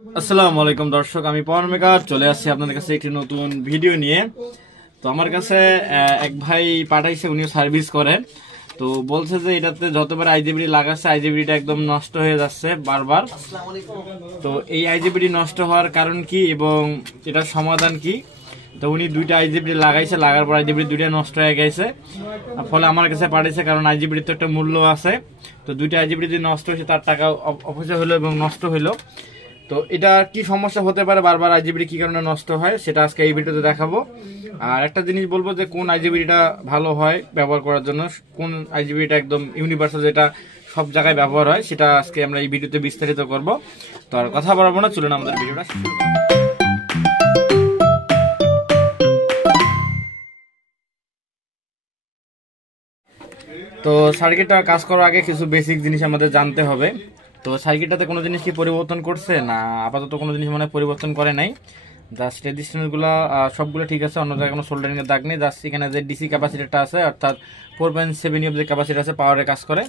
আসসালামু আলাইকুম দর্শক, আমি পওয়ার মেকার চলে আসছি আপনাদের কাছে একটি নতুন ভিডিও নিয়ে। তো আমার কাছে এক ভাই পাঠাইছে, উনিও সার্ভিস করে। তো বলছে যে এটাতে যতবার আইজিবিডি লাগাচ্ছে আইজিবিডিটা একদম নষ্ট হয়ে যাচ্ছে বারবার। তো এই আইজিবিডি নষ্ট হওয়ার কারণ কি এবং এটার সমাধান কি? তো উনি দুইটা আইজিবিডি লাগাইছে, লাগার পর আইজিবিডি দুইটা নষ্ট হয়ে গেছে, ফলে আমার কাছে পাঠিয়েছে। কারণ আইজিবিডির তো একটা মূল্য আছে। তো দুইটা আইজিবিডি যদি নষ্ট হয়েছে তার টাকা অপচয় হলো এবং নষ্ট হইলো। তো এটা কি সমস্যা হতে পারে, বারবার আইজিবিডি কি কারণে নষ্ট হয় সেটা আজকে এই ভিডিওতে দেখাবো। আর একটা জিনিস বলবো যে কোন আইজিবিডিটা ভালো হয় ব্যবহার করার জন্য, কোন আইজিবিডিটা একদম ইউনিভার্সাল যেটা সব জায়গায় ব্যবহার হয়, সেটা আজকে আমরা এই ভিডিওতে বিস্তারিত করব। তো আর কথা বলবো না, চলুন আমাদের ভিডিওটা শুরু করি। তো সার্কিটটা কাজ করার আগে কিছু বেসিক জিনিস আমাদের জানতে হবে। তো সার্কিটটাতে কোনো জিনিস কি পরিবর্তন করছে না? আপাতত কোনো জিনিস মানে পরিবর্তন করে নাই। জাস্ট রেজিস্ট্যান্সগুলো সবগুলো ঠিক আছে, অন্য জায়গায় কোনো সোল্ডারিং এর দাগ নেই। জাস্ট এখানে যে ডিসি ক্যাপাসিটারটা আছে, অর্থাৎ 4.7 ইউ যে ক্যাপাসিটার আছে, পাওয়ারে কাজ করে,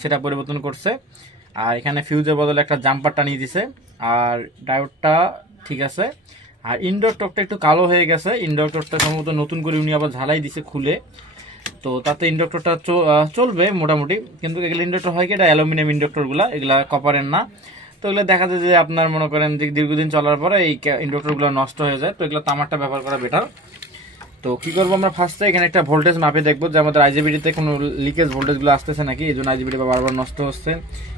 সেটা পরিবর্তন করছে। আর এখানে ফিউজের বদলে একটা জাম্পার টানিয়ে দিছে। আর ডায়োডটা ঠিক আছে। আর ইন্ডাক্টরটা একটু কালো হয়ে গেছে, ইন্ডাক্টরটা সম্ভবত নতুন করে উনি আবার ঝালাই দিছে খুলে। তো তাতে ইন্ডাক্টরটা চলবে মোটামুটি, কিন্তু এগুলো ইন্ডাক্টর হয় কি, এটা অ্যালুমিনিয়াম ইন্ডাক্টরগুলো, এগুলা কপারের না। তো এগুলো দেখা যায় যে আপনার মনে করেন যে দীর্ঘদিন চলার পরে এই ইন্ডাক্টরগুলো নষ্ট হয়ে যায়। তো এগুলো তামারটা ব্যবহার করা বেটার। তো কি করবো আমরা, ফার্স্টে এখানে একটা ভোল্টেজ মাপে দেখবো যে আমাদের আইজিবিডিতে কোনো লিকেজ ভোল্টেজগুলো আসতেছে নাকি, এই জন্য আইজিবিডি বারবার নষ্ট হচ্ছে,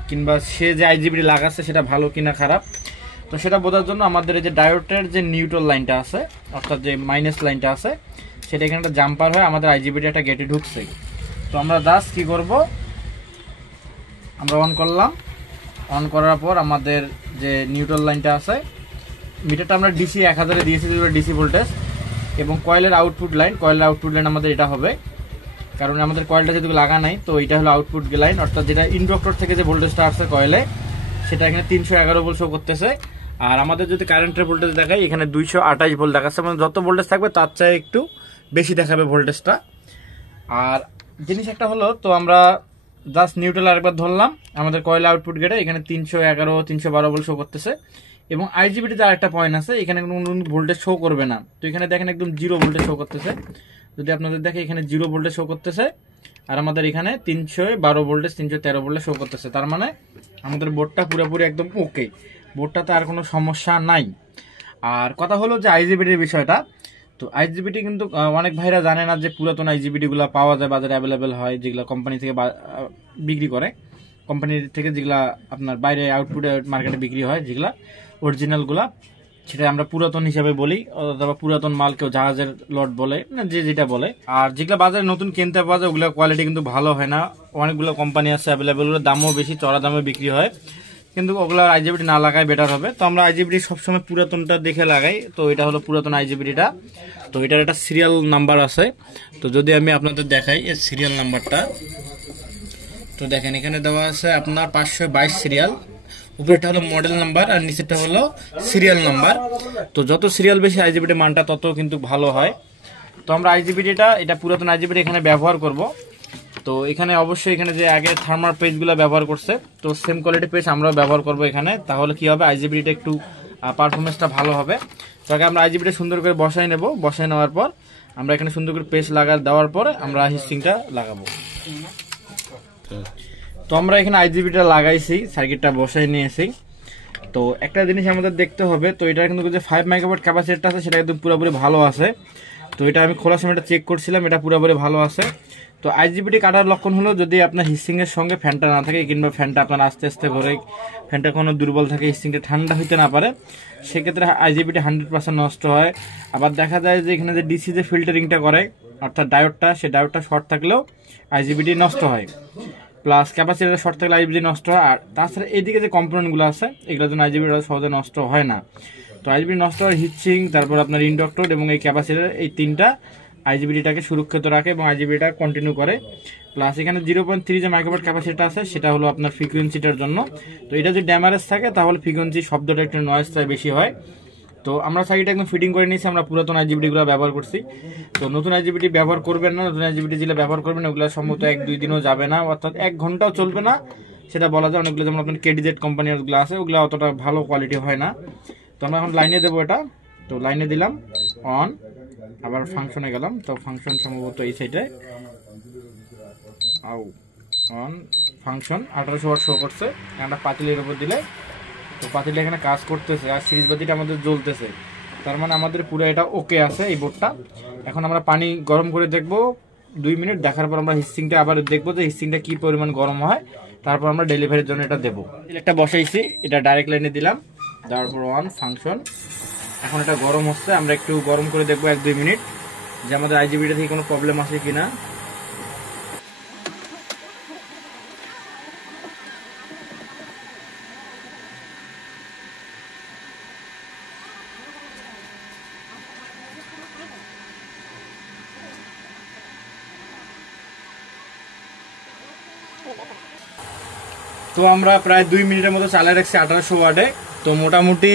কিংবা সে যে আইজিবিডি লাগাচ্ছে সেটা ভালো কিনা খারাপ। তো সেটা বোঝার জন্য আমাদের এই যে ডায়োডের যে নিউট্রাল লাইনটা আছে, অর্থাৎ যে মাইনাস লাইনটা আছে, সেটা এখানে একটা জাম্পার হয় আমাদের আইজিবিডি একটা গেটে ঢুকছে। তো আমরা জাস্ট কি করব, আমরা অন করলাম। অন করার পর আমাদের যে নিউট্রাল লাইনটা আছে, মিটারটা আমরা ডিসি 1000-এ দিয়েছি, ডিসি ভোল্টেজ, এবং কয়েলের আউটপুট লাইন আমাদের এটা হবে, কারণ আমাদের কয়েলটা যেহেতু লাগা নাই। তো এটা হলো আউটপুট লাইন, অর্থাৎ যেটা ইন্ডাক্টর থেকে যে ভোল্টেজটা আসছে কয়েলে, সেটা এখানে 311 ভোল্ট শো করতেছে। আর আমাদের যদি কারেন্টের ভোল্টেজ দেখাই, এখানে 228 ভোল্ট দেখাচ্ছে, মানে যত ভোল্টেজ থাকবে তার চেয়ে একটু বেশি দেখাবে ভোল্টেজটা। আর জিনিস একটা হলো, তো আমরা জাস্ট নিউট্রাল আরেকবার ধরলাম, আমাদের কয়েল আউটপুট গেটে এখানে 311 312 ভোল্ট শো করতেছে। এবং আইজিবিটিতে আরেকটা পয়েন্ট আছে, এখানে কোনো ভোল্টেজ শো করবে না। তো এখানে দেখেন একদম 0 ভোল্টেজ শো করতেছে। যদি আপনাদের দেখে এখানে 0 ভোল্টেজ শো করতেছে, আর আমাদের এখানে 312 ভোল্টেজ 313 ভোল্টেজ শো করতেছে। তার মানে আমাদের বোর্ডটা পুরোপুরি একদম ওকে, বোর্ডটাতে আর কোনো সমস্যা নাই। আর কথা হলো যে আইজিবিটির বিষয়টা। তো আইজিবিটি কিন্তু অনেক ভাইরা জানে না যে পুরাতন আইজিবিটিগুলো পাওয়া যায় বাজারে, অ্যাভেলেবেল হয়, যেগুলো কোম্পানি থেকে বিক্রি করে, কোম্পানির থেকে যেগুলা আপনার বাইরে আউটপুটে মার্কেটে বিক্রি হয়, যেগুলা অরিজিনালগুলা, সেটা আমরা পুরাতন হিসাবে বলি, অথবা পুরাতন মাল কেউ জাহাজের লট বলে, যে যেটা বলে। আর যেগুলো বাজারে নতুন কিনতে পাওয়া যায়, ওগুলো কোয়ালিটি কিন্তু ভালো হয় না। অনেকগুলো কোম্পানি আছে অ্যাভেলেবেল, ওগুলো দামও বেশি, চড়া দামে বিক্রি হয়, কিন্তু ওগুলো আইজিবিটি না লাগাই বেটার হবে। তো আমরা আইজিবিটি সবসময় পুরাতনটা দেখে লাগাই। তো এটা হলো পুরাতন আইজিবিটিটা। তো এটার একটা সিরিয়াল নাম্বার আছে। তো যদি আমি আপনাদের দেখাই এর সিরিয়াল নাম্বারটা, তো দেখেন এখানে দেওয়া আছে আপনার 522 সিরিয়াল। উপরেরটা হলো মডেল নাম্বার আর নিচেরটা হলো সিরিয়াল নাম্বার। তো যত সিরিয়াল বেশি আইজিবিটি মানটা তত কিন্তু ভালো হয়। তো আমরা আইজিবিটিটা, এটা পুরাতন আইজিবিটি এখানে ব্যবহার করব। তো এখানে অবশ্যই এখানে যে আগে থার্মাল পেজগুলো ব্যবহার করছে, তো সেম কোয়ালিটি পেজ আমরাও ব্যবহার করব এখানে। তাহলে কি হবে, আইজিবিটিটা একটু পারফরমেন্সটা ভালো হবে। তো আগে আমরা আইজিবিটি সুন্দর করে বসাই নেব। বসাই নেওয়ার পর আমরা এখানে সুন্দর করে পেজ দেওয়ার পরে আমরা হিস্ট্রিংটা লাগাবো। তো আমরা এখানে আইজিবিটা লাগাইছি, সার্কিটটা বসাই নিয়েছি। তো একটা জিনিস আমাদের দেখতে হবে, তো এটা কিন্তু যে 5 মেগাওয়াট ক্যাপাসিটিটা আছে সেটা একদম পুরোপুরি ভালো আছে। তো এটা আমি খোলার সময় চেক করছিলাম, এটা পুরোপুরি ভালো আছে। তো আইজিবিটি কাটার লক্ষণ হলো যদি আপনার হিসিং এর সঙ্গে ফ্যানটা না থাকে, কিংবা ফ্যানটা আপনার আস্তে আস্তে ঘরে, ফ্যানটা কোনো দুর্বল থাকে, হিসিংটা ঠান্ডা হইতে না পারে, সেক্ষেত্রে আইজিবিটি 100% নষ্ট হয়। আবার দেখা যায় যে এখানে যে ডিসি যে ফিল্টারিংটা করে, অর্থাৎ ডায়োডটা, সেই ডায়োডটা শর্ট থাকলেও আইজিবিটি নষ্ট হয়। প্লাস ক্যাপাসিটার শর্ট থাকলে আইজিবিটি নষ্ট হয়। আর তাছাড়া এইদিকে যে কম্পোনেন্টগুলো আছে, এগুলোর জন্য আইজিবিটি সহজে নষ্ট হয় না। তো আইজিবিটি নষ্ট হয় হিটসিং, তারপর আপনার ইন্ডাক্টর এবং এই ক্যাপাসিটার, এই তিনটা আইজিবিটিটাকে সুরক্ষিত রাখে এবং আইজিবিটিটা কন্টিনিউ করে। প্লাস এখানে 0.3 যে মাইক্রোওয়াট ক্যাপাসিটি আছে, সেটা হলো আপনার ফ্রিকোয়েন্সিটার জন্য। তো এটা যদি ড্যামারেজ থাকে তাহলে ফ্রিকোয়েন্সি শব্দটা একটু নয়েজটা বেশি হয়। তো আমরা সাইডে একদম ফিটিং করে নিয়েছি, আমরা পুরাতন আইজিবিটিগুলো ব্যবহার করছি। তো নতুন আইজিবিটি ব্যবহার করবেন না, নতুন আইজিবিটি যেগুলো ব্যবহার করবেন ওগুলো সম্ভবত 1-2 দিনও যাবে না, অর্থাৎ 1 ঘন্টাও চলবে না, সেটা বলা যায়। অনেকগুলো যেমন আপনার কেডিজেড কোম্পানির গুলো আছে, ওগুলো অতটা ভালো কোয়ালিটি হয় না। তো আমরা এখন লাইনে দেবো এটা। তো লাইনে দিলাম অন, আবার ফাংশনে গেলাম। তো ফাংশন সম্ভবত এই সাইডে অন ফাংশন 1800 ওয়াট শো করছে। আমরা পাতিলের উপর দিলে তো পাতিলটা এখানে কাজ করতেছে, আর সিরিজ বাতিটা আমাদের জ্বলতেছে। তার মানে আমাদের পুরো এটা ওকে আছে এই বোর্ডটা। এখন আমরা পানি গরম করে দেখব 2 মিনিট, দেখার পর আমরা হিসিংটা আবার দেখবো যে হিসিংটা কি পরিমাণ গরম হয়, তারপর আমরা ডেলিভারির জন্য এটা দেবো। একটা বসাইছি, এটা ডাইরেক্ট লাইনে দিলাম, দেওয়ার পর অন ফাংশন। এখন এটা গরম হচ্ছে, আমরা একটু গরম করে দেখবো 1-2 মিনিট যে আমাদের আইজিবিটা থেকে কোনো প্রবলেম আছে কিনা। তো আমরা প্রায় 2 মিনিটের মতো চালিয়ে রাখছি 1800 ওয়াটে। তো মোটামুটি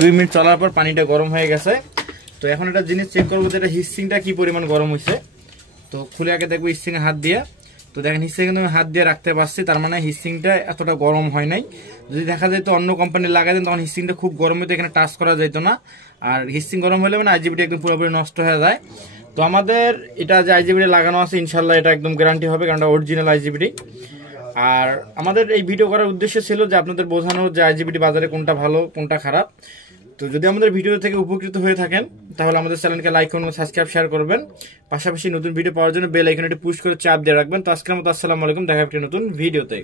2 মিনিট চলার পর পানিটা গরম হয়ে গেছে। তো এখন একটা জিনিস চেক করবো যে এটা হিসিংটা কি পরিমাণ গরম হয়েছে। তো খুলে আগে দেখবো হিসিং হাত দিয়ে। তো দেখেন হিসিং কিন্তু আমি হাত দিয়ে রাখতে পারছি, তার মানে হিসিংটা এতটা গরম হয় নাই। যদি দেখা যায় তো অন্য কোম্পানি লাগাই দেন তখন হিসিংটা খুব গরম হতো, এখানে টাচ করা যেত না। আর হিসিং গরম হলে মানে আইজিবিটি একদম পুরোপুরি নষ্ট হয়ে যায়। তো আমাদের এটা যে আইজিবিটি লাগানো আছে ইনশাল্লাহ এটা একদম গ্যারান্টি হবে, কারণ এটা অরিজিনাল আইজিবিটি। আর আমাদের এই ভিডিও করার উদ্দেশ্য ছিল যে আপনাদের বোঝানো যে আইজিবিটি বাজারে কোনটা ভালো কোনটা খারাপ। তো যদি আমাদের ভিডিও থেকে উপকৃত হয়ে থাকেন তাহলে আমাদের চ্যানেলকে লাইক করুন, সাবস্ক্রাইব, শেয়ার করবেন। পাশাপাশি নতুন ভিডিও পাওয়ার জন্য বেল আইকনটি পুশ করে চাপ দিয়ে রাখবেন। তো আজকের মতো আসসালামু আলাইকুম, দেখা হবে নতুন ভিডিওতে।